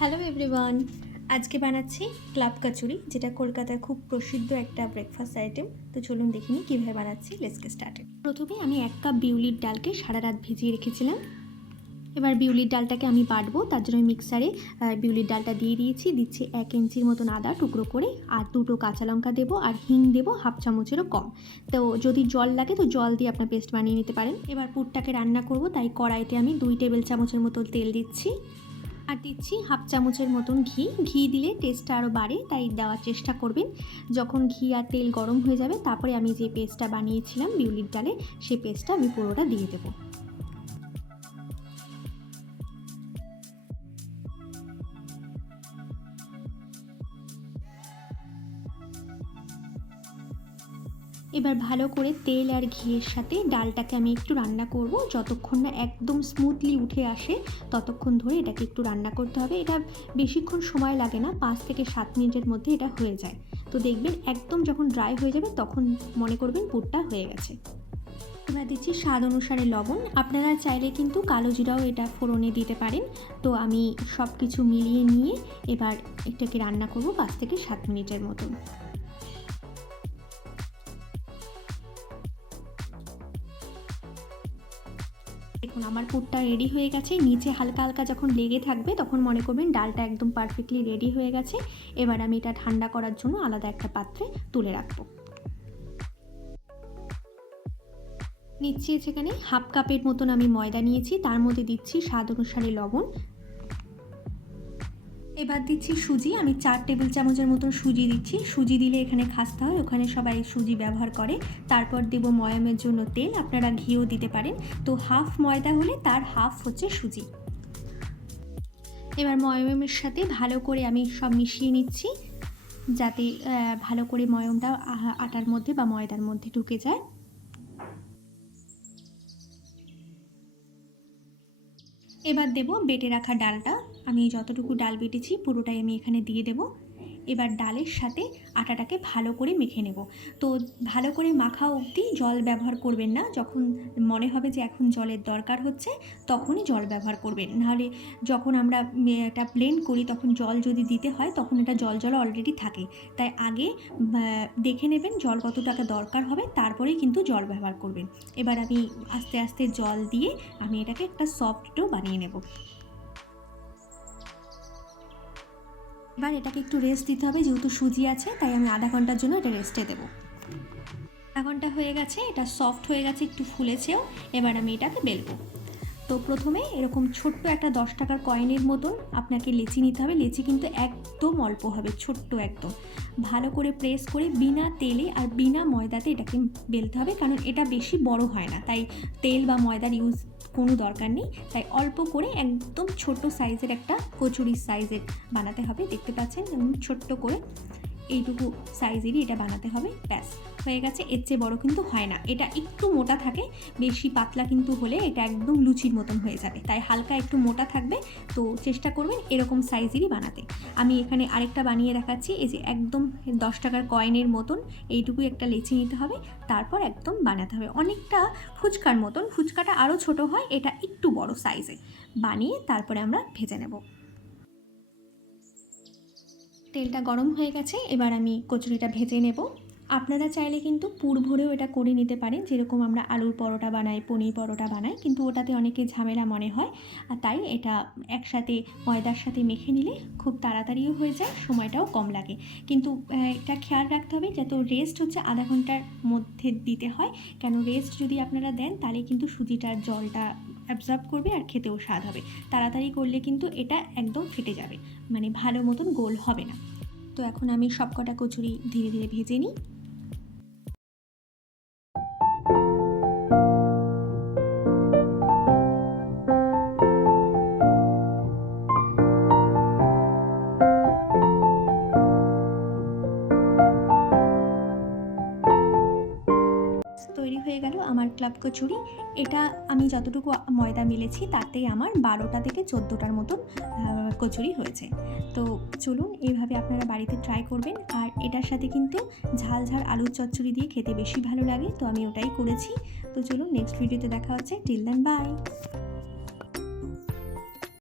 Hello everyone, আজকে বানাচ্ছি club kachori, যেটা কলকাতায় খুব প্রসিদ্ধ একটা ব্রেকফাস্ট আইটেম। তো চলুন দেখে নিই কীভাবে বানাচ্ছি। Let's get started. প্রথমে আমি 1 কাপ বিউলির ডালকে সারা রাত ভিজিয়ে রেখেছিলাম। এবার বিউলির ডালটাকে আমি বাটবো, তার জন্য মিক্সারে বিউলির ডালটা দিয়ে দিচ্ছি 1 ইঞ্চির মতন আদা টুকরো করে, আর 2টো কাঁচা লঙ্কা দেবো, আর হিং দেবো 1/2 চামচেরও কম। তো যদি জল লাগে তো জল দিয়ে আপনার পেস্ট বানিয়ে নিতে পারেন। এবার পুরটাকে রান্না করব, তাই কড়াইতে আমি 2 টেবিল চামচের মতো তেল দিচ্ছি, আর দিচ্ছি 1/2 চামচের মতন ঘি দিলে টেস্টটা আরও বাড়ে, তাই দেওয়ার চেষ্টা করবেন। যখন ঘি আর তেল গরম হয়ে যাবে, তারপরে আমি যে পেস্টটা বানিয়েছিলাম বিউলির ডালে, সেই পেস্টটা আমি পুরোটা দিয়ে দেবো। এবার ভালো করে তেল আর ঘিয়ের সাথে ডালটাকে আমি একটু রান্না করব, যতক্ষণ না একদম স্মুথলি উঠে আসে ততক্ষণ ধরে এটাকে একটু রান্না করতে হবে। এটা বেশিক্ষণ সময় লাগে না, 5 থেকে 7 মিনিটের মধ্যে এটা হয়ে যায়। তো দেখবেন একদম যখন ড্রাই হয়ে যাবে তখন মনে করবেন পুরটা হয়ে গেছে। এবার দিচ্ছি স্বাদ অনুসারে লবণ। আপনারা চাইলে কিন্তু কালো জিরাও এটা ফোড়নে দিতে পারেন। তো আমি সব কিছু মিলিয়ে নিয়ে এবার এটাকে রান্না করব 5 থেকে 7 মিনিটের মতন। দেখুন আমার পুরটা রেডি হয়ে গেছে। নিচে হালকা হালকা যখন লেগে থাকবে তখন মনে করবেন ডালটা একদম পারফেক্টলি রেডি হয়ে গেছে। এবার আমি এটা ঠান্ডা করার জন্য আলাদা একটা পাত্রে তুলে রাখবো। নিচ্ছি সেখানে 1/2 কাপের মতন আমি ময়দা নিয়েছি, তার মধ্যে দিচ্ছি স্বাদ অনুসারে লবণ। এবার দিচ্ছি সুজি। আমি 4 টেবিল চামচের মতন সুজি দিচ্ছি। সুজি দিলে এখানে খাস্তা হয়, ওখানে সবাই সুজি ব্যবহার করে। তারপর দেব ময়ামের জন্য তেল, আপনারা ঘিও দিতে পারেন। তো হাফ ময়দা হলে তার হাফ হচ্ছে সুজি। এবার ময়ামের সাথে ভালো করে আমি সব মিশিয়ে নিচ্ছি, যাতে ভালো করে ময়ামটা আটার মধ্যে বা ময়দার মধ্যে ঢুকে যায়। এবার দেব বেটে রাখা ডালটা। আমি যতটুকু ডাল বেটেছি পুরোটাই আমি এখানে দিয়ে দেব। এবার ডালের সাথে আটাটাকে ভালো করে মেখে নেব। তো ভালো করে মাখা অবধি জল ব্যবহার করবেন না। যখন মনে হবে যে এখন জলের দরকার হচ্ছে তখনই জল ব্যবহার করবেন, নাহলে যখন আমরা এটা ব্লেন্ড করি তখন জল যদি দিতে হয় তখন এটা জল অলরেডি থাকে। তাই আগে দেখে নেবেন জল কত টাকা দরকার হবে, তারপরেই কিন্তু জল ব্যবহার করবেন। এবার আমি আস্তে আস্তে জল দিয়ে আমি এটাকে একটা সফট ডো বানিয়ে নেব। এবার এটাকে একটু রেস্ট দিতে হবে, যেহেতু সুজি আছে তাই আমি আধা ঘন্টার জন্য এটা রেস্টে দেবো। আধা ঘন্টা হয়ে গেছে, এটা সফট হয়ে গেছে, একটু ফুলেছেও। এবার আমি এটাকে বেলবো। তো প্রথমে এরকম ছোট্ট একটা 10 টাকার কয়েনের মতন আপনাকে লেচি নিতে হবে। লেচি কিন্তু একদম অল্প হবে, ছোট্ট একদম। ভালো করে প্রেস করে বিনা তেলে আর বিনা ময়দাতে এটাকে বেলতে হবে, কারণ এটা বেশি বড় হয় না, তাই তেল বা ময়দার ইউজ কোনো দরকার নেই। তাই অল্প করে একদম ছোট সাইজের একটা কচুরির সাইজের বানাতে হবে। দেখতে পাচ্ছেন ছোট্ট করে এইটুকু সাইজেরই এটা বানাতে হবে। ব্যাস হয়ে গেছে। এর চেয়ে বড় কিন্তু হয় না, এটা একটু মোটা থাকে, বেশি পাতলা কিন্তু হলে এটা একদম লুচির মতন হয়ে যাবে। তাই হালকা একটু মোটা থাকবে, তো চেষ্টা করবেন এরকম সাইজেরই বানাতে। আমি এখানে আরেকটা বানিয়ে দেখাচ্ছি। এই যে একদম 10 টাকার কয়েনের মতন এইটুকুই একটা লেচি নিতে হবে, তারপর একদম বানাতে হবে অনেকটা ফুচকার মতন। ফুচকাটা আরও ছোট হয়, এটা একটু বড় সাইজে বানিয়ে তারপরে আমরা ভেজে নেব। তেলটা গরম হয়ে গেছে, এবার আমি কচুরিটা ভেজে নেব। আপনারা চাইলে কিন্তু পুর ভরেও এটা করে নিতে পারেন, যেরকম আমরা আলুর পরোটা বানাই, পনির পরোটা বানাই, কিন্তু ওটাতে অনেকে ঝামেলা মনে হয়। আর তাই এটা একসাথে ময়দার সাথে মেখে নিলে খুব তাড়াতাড়িও হয়ে যায়, সময়টাও কম লাগে। কিন্তু এটা খেয়াল রাখতে হবে যাতে রেস্ট হচ্ছে আধা ঘন্টার মধ্যে দিতে হয়, কেন রেস্ট যদি আপনারা দেন তাহলে কিন্তু সুজিটার জলটা অ্যাবজর্ব করবে আর খেতেও স্বাদ হবে। তাড়াতাড়ি করলে কিন্তু এটা একদম ফেটে যাবে, মানে ভালো মতন গোল হবে না। তো এখন আমি সবকটা কচুরি ধীরে ধীরে ভেজে নিই। তৈরি হয়ে গেল আমার ক্লাব কচুরি। এটা আমি যতটুকু ময়দা মেলেছি তাতে আমার 12টা থেকে 14টার মতন কচুরি হয়েছে। তো চলুন এইভাবে আপনারা বাড়িতে ট্রাই করবেন। আর এটার সাথে কিন্তু ঝাল ঝাল আলুর চচ্চড়ি দিয়ে খেতে বেশি ভালো লাগে, তো আমি ওটাই করেছি। তো চলুন নেক্সট ভিডিওতে দেখা হচ্ছে। Till then by.